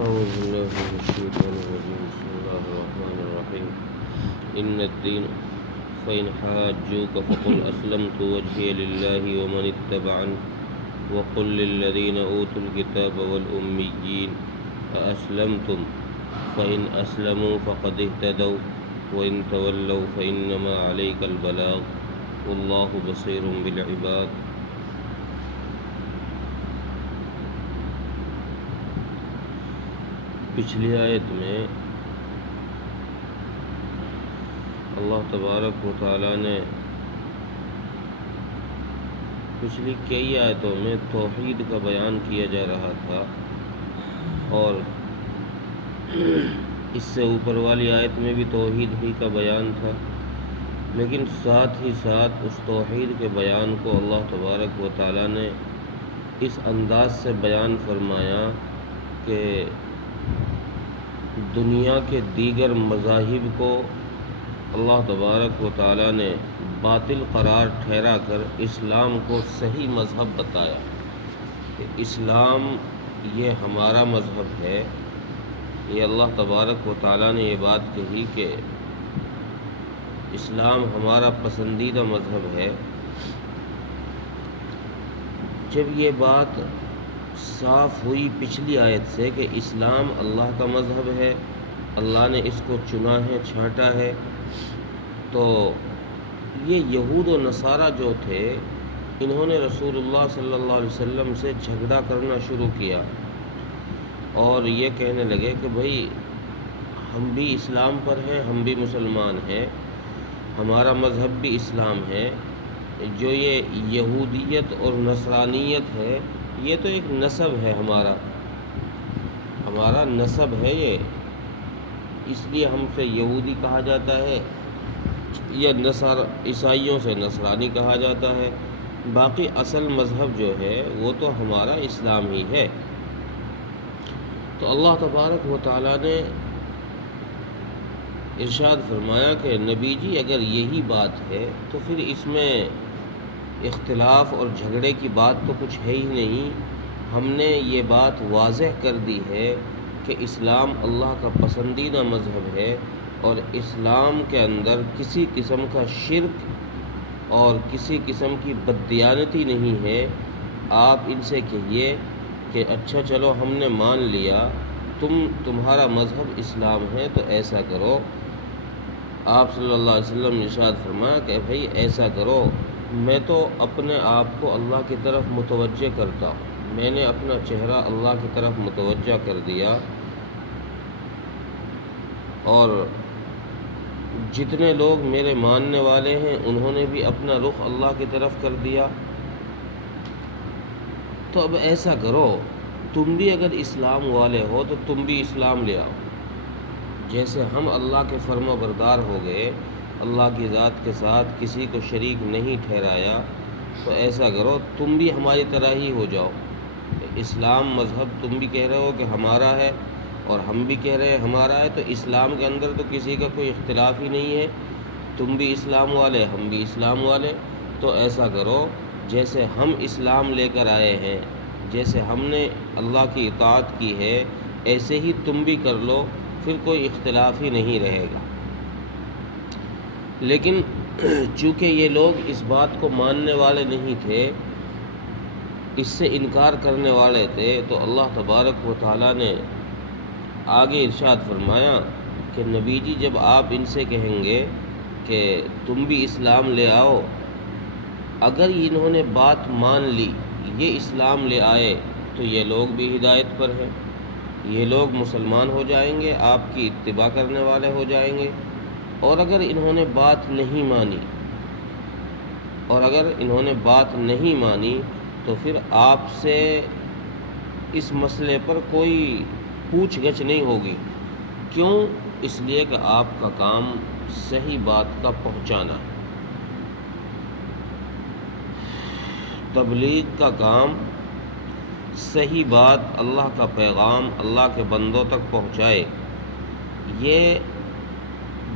أعوذ بالله من الشيطان الرجيم بسم الله الرحمن الرحيم إن الدين فإن حاجوك فقل أسلمت وجهي لله ومن اتبعني وقل للذين أوتوا الكتاب والأميين أأسلمتم فإن أسلموا فقد اهتدوا وإن تولوا فإنما عليك البلاغ والله بصير بالعباد. پچھلی آیت میں اللہ تبارک و تعالیٰ نے پچھلی کئی آیتوں میں توحید کا بیان کیا جا رہا تھا، اور اس سے اوپر والی آیت میں بھی توحید ہی کا بیان تھا، لیکن ساتھ ہی ساتھ اس توحید کے بیان کو اللہ تبارک و تعالیٰ نے اس انداز سے بیان فرمایا کہ دنیا کے دیگر مذاہب کو اللہ تبارک و تعالیٰ نے باطل قرار ٹھہرا کر اسلام کو صحیح مذہب بتایا کہ اسلام یہ ہمارا مذہب ہے. یہ اللہ تبارک و تعالیٰ نے یہ بات کہی کہ اسلام ہمارا پسندیدہ مذہب ہے. جب یہ بات صاف ہوئی پچھلی آیت سے کہ اسلام اللہ کا مذہب ہے، اللہ نے اس کو چنا ہے، چھانٹا ہے، تو یہ یہود و نصارہ جو تھے انہوں نے رسول اللہ صلی اللہ علیہ وسلم سے جھگڑا کرنا شروع کیا اور یہ کہنے لگے کہ بھائی ہم بھی اسلام پر ہیں، ہم بھی مسلمان ہیں، ہمارا مذہب بھی اسلام ہے، جو یہ یہودیت اور نصرانیت ہے یہ تو ایک نسب ہے، ہمارا نسب ہے یہ، اس لیے ہم سے یہودی کہا جاتا ہے، یا عیسائیوں سے نصرانی کہا جاتا ہے، باقی اصل مذہب جو ہے وہ تو ہمارا اسلام ہی ہے. تو اللہ تبارک و تعالیٰ نے ارشاد فرمایا کہ نبی جی اگر یہی بات ہے تو پھر اس میں اختلاف اور جھگڑے کی بات تو کچھ ہے ہی نہیں. ہم نے یہ بات واضح کر دی ہے کہ اسلام اللہ کا پسندیدہ مذہب ہے اور اسلام کے اندر کسی قسم کا شرک اور کسی قسم کی بددیانتی نہیں ہے. آپ ان سے کہیے کہ اچھا چلو ہم نے مان لیا تمہارا مذہب اسلام ہے تو ایسا کرو. آپ صلی اللہ علیہ وسلم نے ارشاد فرمایا کہ بھائی ایسا کرو، میں تو اپنے آپ کو اللہ کی طرف متوجہ کرتا ہوں، میں نے اپنا چہرہ اللہ کی طرف متوجہ کر دیا، اور جتنے لوگ میرے ماننے والے ہیں انہوں نے بھی اپنا رخ اللہ کی طرف کر دیا. تو اب ایسا کرو، تم بھی اگر اسلام والے ہو تو تم بھی اسلام لے آؤ. جیسے ہم اللہ کے فرما بردار ہو گئے، اللہ کی ذات کے ساتھ کسی کو شریک نہیں ٹھہرایا، تو ایسا کرو تم بھی ہماری طرح ہی ہو جاؤ. اسلام مذہب تم بھی کہہ رہے ہو کہ ہمارا ہے اور ہم بھی کہہ رہے ہیں ہمارا ہے، تو اسلام کے اندر تو کسی کا کوئی اختلاف ہی نہیں ہے، تم بھی اسلام والے ہم بھی اسلام والے. تو ایسا کرو جیسے ہم اسلام لے کر آئے ہیں، جیسے ہم نے اللہ کی اطاعت کی ہے ایسے ہی تم بھی کر لو، پھر کوئی اختلاف ہی نہیں رہے گا. لیکن چونکہ یہ لوگ اس بات کو ماننے والے نہیں تھے، اس سے انکار کرنے والے تھے، تو اللہ تبارک و تعالیٰ نے آگے ارشاد فرمایا کہ نبی جی جب آپ ان سے کہیں گے کہ تم بھی اسلام لے آؤ، اگر انہوں نے بات مان لی، یہ اسلام لے آئے، تو یہ لوگ بھی ہدایت پر ہیں، یہ لوگ مسلمان ہو جائیں گے، آپ کی اتباع کرنے والے ہو جائیں گے. اور اگر انہوں نے بات نہیں مانی تو پھر آپ سے اس مسئلے پر کوئی پوچھ گچھ نہیں ہوگی. کیوں؟ اس لیے کہ آپ کا کام صحیح بات کا پہنچانا ہے. تبلیغ کا کام صحیح بات، اللہ کا پیغام اللہ کے بندوں تک پہنچائے، یہ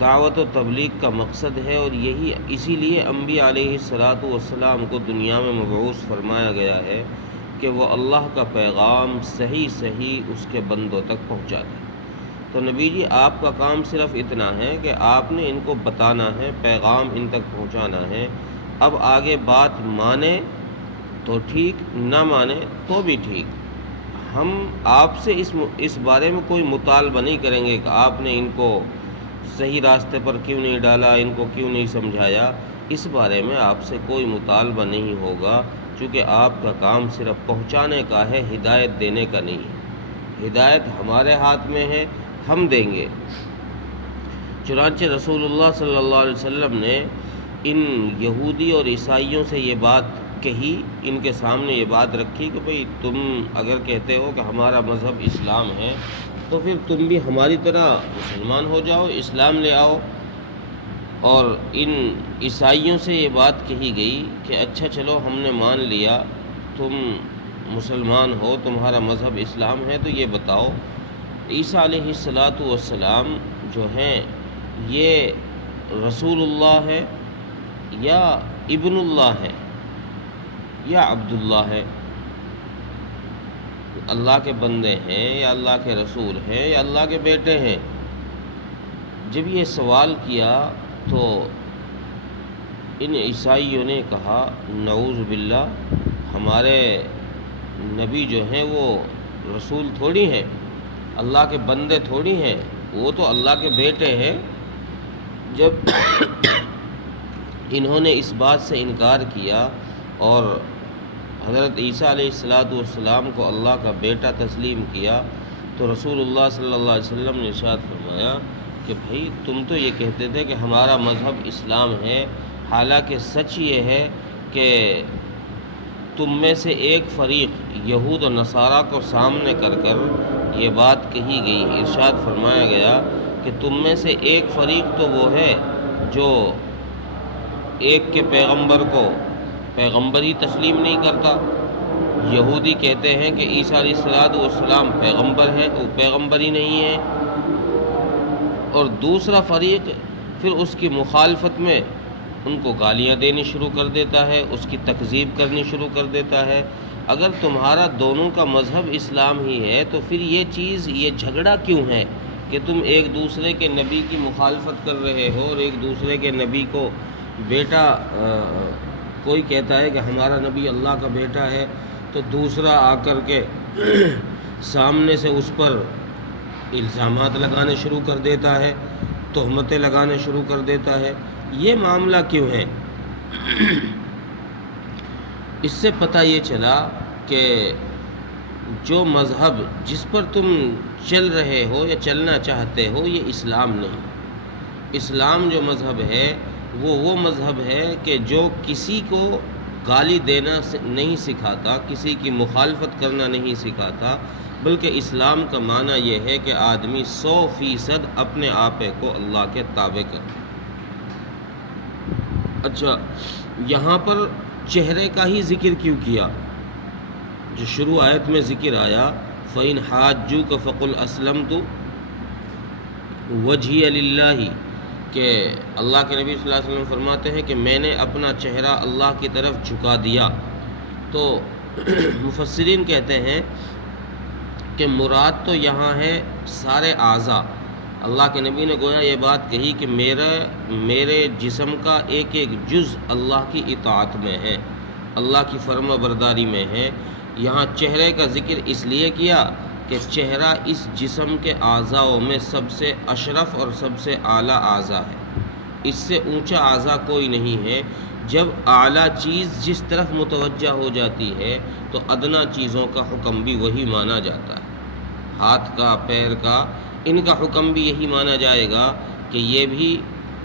دعوت و تبلیغ کا مقصد ہے. اور اسی لیے انبیاء علیہ الصلاۃ والسلام کو دنیا میں مبعوث فرمایا گیا ہے کہ وہ اللہ کا پیغام صحیح صحیح اس کے بندوں تک پہنچا دے۔ تو نبی جی آپ کا کام صرف اتنا ہے کہ آپ نے ان کو بتانا ہے، پیغام ان تک پہنچانا ہے۔ اب آگے بات مانے تو ٹھیک، نہ مانے تو بھی ٹھیک۔ ہم آپ سے اس بارے میں کوئی مطالبہ نہیں کریں گے کہ آپ نے ان کو صحیح راستے پر کیوں نہیں ڈالا، ان کو کیوں نہیں سمجھایا۔ اس بارے میں آپ سے کوئی مطالبہ نہیں ہوگا، چونکہ آپ کا کام صرف پہنچانے کا ہے، ہدایت دینے کا نہیں ہے۔ ہدایت ہمارے ہاتھ میں ہے، ہم دیں گے۔ چنانچہ رسول اللہ صلی اللہ علیہ وسلم نے ان یہودی اور عیسائیوں سے یہ بات کہی، ان کے سامنے یہ بات رکھی کہ بھئی تم اگر کہتے ہو کہ ہمارا مذہب اسلام ہے تو پھر تم بھی ہماری طرح مسلمان ہو جاؤ، اسلام لے آؤ۔ اور ان عیسائیوں سے یہ بات کہی گئی کہ اچھا چلو ہم نے مان لیا، تم مسلمان ہو، تمہارا مذہب اسلام ہے، تو یہ بتاؤ عیسیٰ علیہ السلام جو ہیں یہ رسول اللہ ہے یا ابن اللہ ہے یا عبداللہ ہے؟ اللہ کے بندے ہیں یا اللہ کے رسول ہیں یا اللہ کے بیٹے ہیں؟ جب یہ سوال کیا تو ان عیسائیوں نے کہا نعوذ باللہ، ہمارے نبی جو ہیں وہ رسول تھوڑی ہیں، اللہ کے بندے تھوڑی ہیں، وہ تو اللہ کے بیٹے ہیں۔ جب انہوں نے اس بات سے انکار کیا اور حضرت عیسیٰ علیہ السلام کو اللہ کا بیٹا تسلیم کیا تو رسول اللہ صلی اللہ علیہ وسلم نے ارشاد فرمایا کہ بھائی تم تو یہ کہتے تھے کہ ہمارا مذہب اسلام ہے، حالانکہ سچ یہ ہے کہ تم میں سے ایک فریق یہود و نصارہ کو سامنے کر یہ بات کہی گئی، ارشاد فرمایا گیا کہ تم میں سے ایک فریق تو وہ ہے جو ایک کے پیغمبر کو پیغمبر ہی تسلیم نہیں کرتا۔ یہودی کہتے ہیں کہ عیسیٰ علیہ السلام پیغمبر ہیں، وہ پیغمبر ہی نہیں ہیں، اور دوسرا فریق پھر اس کی مخالفت میں ان کو گالیاں دینی شروع کر دیتا ہے، اس کی تکذیب کرنی شروع کر دیتا ہے۔ اگر تمہارا دونوں کا مذہب اسلام ہی ہے تو پھر یہ جھگڑا کیوں ہے کہ تم ایک دوسرے کے نبی کی مخالفت کر رہے ہو، اور ایک دوسرے کے نبی کو بیٹا کوئی کہتا ہے کہ ہمارا نبی اللہ کا بیٹا ہے تو دوسرا آ کر کے سامنے سے اس پر الزامات لگانے شروع کر دیتا ہے، تہمتیں لگانے شروع کر دیتا ہے۔ یہ معاملہ کیوں ہے؟ اس سے پتہ یہ چلا کہ جو مذہب جس پر تم چل رہے ہو یا چلنا چاہتے ہو یہ اسلام نہیں۔ اسلام جو مذہب ہے وہ مذہب ہے کہ جو کسی کو گالی دینا نہیں سکھاتا، کسی کی مخالفت کرنا نہیں سکھاتا، بلکہ اسلام کا معنی یہ ہے کہ آدمی 100% اپنے آپے کو اللہ کے تابع کرے۔ اچھا، یہاں پر چہرے کا ہی ذکر کیوں کیا؟ جو شروع آیت میں ذکر آیا فَإِنْ حَاجُّوكَ فَقُلْ أَسْلَمْتُ وَجْهِيَ لِلَّهِ، کہ اللہ کے نبی صلی اللہ علیہ وسلم فرماتے ہیں کہ میں نے اپنا چہرہ اللہ کی طرف جھکا دیا۔ تو مفسرین کہتے ہیں کہ مراد تو یہاں ہے سارے اعضاء۔ اللہ کے نبی نے گویا یہ بات کہی کہ میرے جسم کا ایک ایک جز اللہ کی اطاعت میں ہے، اللہ کی فرما برداری میں ہے۔ یہاں چہرے کا ذکر اس لیے کیا کہ چہرہ اس جسم کے اعضاء میں سب سے اشرف اور سب سے اعلیٰ اعضاء ہے، اس سے اونچا اعضاء کوئی نہیں ہے۔ جب اعلیٰ چیز جس طرف متوجہ ہو جاتی ہے تو ادنا چیزوں کا حکم بھی وہی مانا جاتا ہے، ہاتھ کا، پیر کا، ان کا حکم بھی یہی مانا جائے گا کہ یہ بھی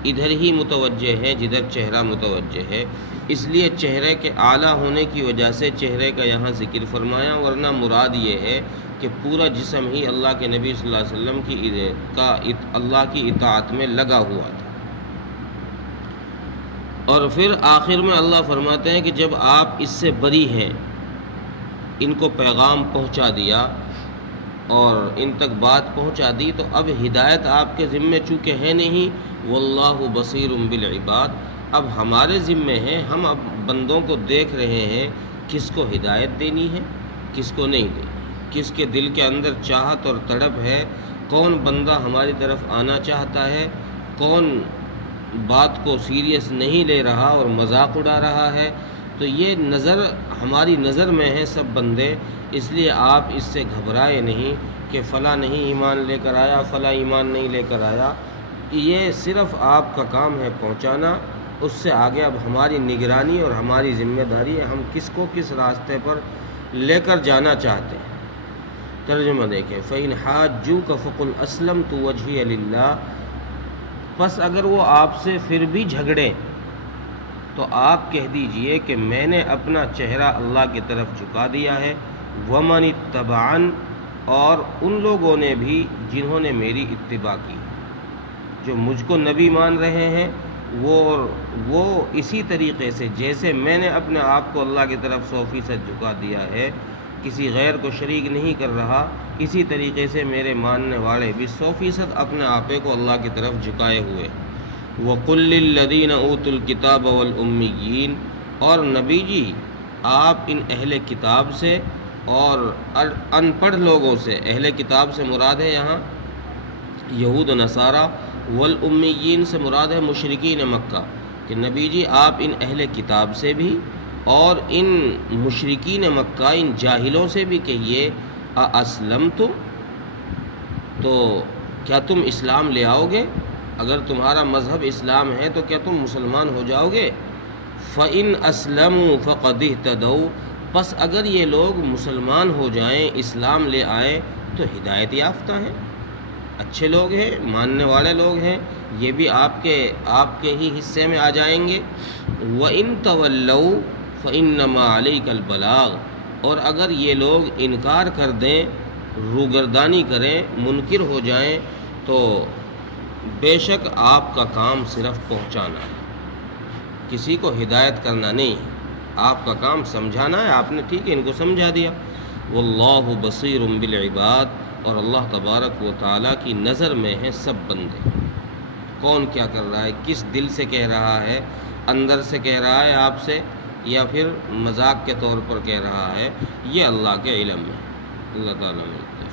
ادھر ہی متوجہ ہے جدھر چہرہ متوجہ ہے۔ اس لیے چہرے کے اعلیٰ ہونے کی وجہ سے چہرے کا یہاں ذکر فرمایا، ورنہ مراد یہ ہے کہ پورا جسم ہی اللہ کے نبی صلی اللہ علیہ وسلم اللہ کی اطاعت میں لگا ہوا تھا۔ اور پھر آخر میں اللہ فرماتے ہیں کہ جب آپ اس سے بری ہیں، ان کو پیغام پہنچا دیا اور ان تک بات پہنچا دی، تو اب ہدایت آپ کے ذمے چونکہ ہے نہیں، واللہ بصیر بالعباد، اب ہمارے ذمے ہے، ہم اب بندوں کو دیکھ رہے ہیں کس کو ہدایت دینی ہے کس کو نہیں دینی، کس کے دل کے اندر چاہت اور تڑپ ہے، کون بندہ ہماری طرف آنا چاہتا ہے، کون بات کو سیریس نہیں لے رہا اور مذاق اڑا رہا ہے، تو یہ نظر ہماری نظر میں ہے سب بندے، اس لیے آپ اس سے گھبرائے نہیں کہ فلاں نہیں ایمان لے کر آیا، فلاں ایمان نہیں لے کر آیا، یہ صرف آپ کا کام ہے پہنچانا، اس سے آگے اب ہماری نگرانی اور ہماری ذمہ داری ہے ہم کس کو کس راستے پر لے کر جانا چاہتے ہیں۔ ترجمہ دیکھیں، فَإِنْ حَاجُّوكَ فَقُلْ أَسْلَمْتُ وَجْهِيَ لِلَّهِ، پس اگر وہ آپ سے پھر بھی جھگڑیں تو آپ کہہ دیجئے کہ میں نے اپنا چہرہ اللہ کی طرف جھکا دیا ہے، وَمَنِ اتَّبَعَنِ، اور ان لوگوں نے بھی جنہوں نے میری اتباع کی، جو مجھ کو نبی مان رہے ہیں، وہ اسی طریقے سے جیسے میں نے اپنے آپ کو اللہ کی طرف 100% جھکا دیا ہے، کسی غیر کو شریک نہیں کر رہا، اسی طریقے سے میرے ماننے والے بھی 100% اپنے آپے کو اللہ کی طرف جھکائے ہوئے۔ وَقُلْ لِلَّذِينَ أُوتُوا الْكِتَابَ وَالْأُمِّيِّينَ، اور نبی جی آپ ان اہل کتاب سے اور ان پڑھ لوگوں سے، اہل کتاب سے مراد ہے یہاں یہود و نصارہ، والامیین سے مراد ہے مشرکین مکہ، کہ نبی جی آپ ان اہل کتاب سے بھی اور ان مشرکین مکہ، ان جاہلوں سے بھی کہیے، اسلمتم، تو کیا تم اسلام لے آؤ گے؟ اگر تمہارا مذہب اسلام ہے تو کیا تم مسلمان ہو جاؤ گے؟ فَإِنْ أَسْلَمُوا فَقَدِ اهْتَدَوْا، پس اگر یہ لوگ مسلمان ہو جائیں، اسلام لے آئیں، تو ہدایت یافتہ ہیں، اچھے لوگ ہیں، ماننے والے لوگ ہیں، یہ بھی آپ کے ہی حصے میں آ جائیں گے۔ وَإِن تَوَلَّوْا فَإِنَّمَا عَلَيْكَ الْبَلَاغُ، اور اگر یہ لوگ انکار کر دیں، روگردانی کریں، منکر ہو جائیں، تو بے شک آپ کا کام صرف پہنچانا ہے، کسی کو ہدایت کرنا نہیں، آپ کا کام سمجھانا ہے، آپ نے ٹھیک ہے ان کو سمجھا دیا۔ واللہ بصیر بالعباد، اور اللہ تبارک و تعالیٰ کی نظر میں ہے سب بندے، کون کیا کر رہا ہے، کس دل سے کہہ رہا ہے، اندر سے کہہ رہا ہے آپ سے یا پھر مذاق کے طور پر کہہ رہا ہے، یہ اللہ کے علم میں۔ اللہ تعالیٰ ملتے ہیں۔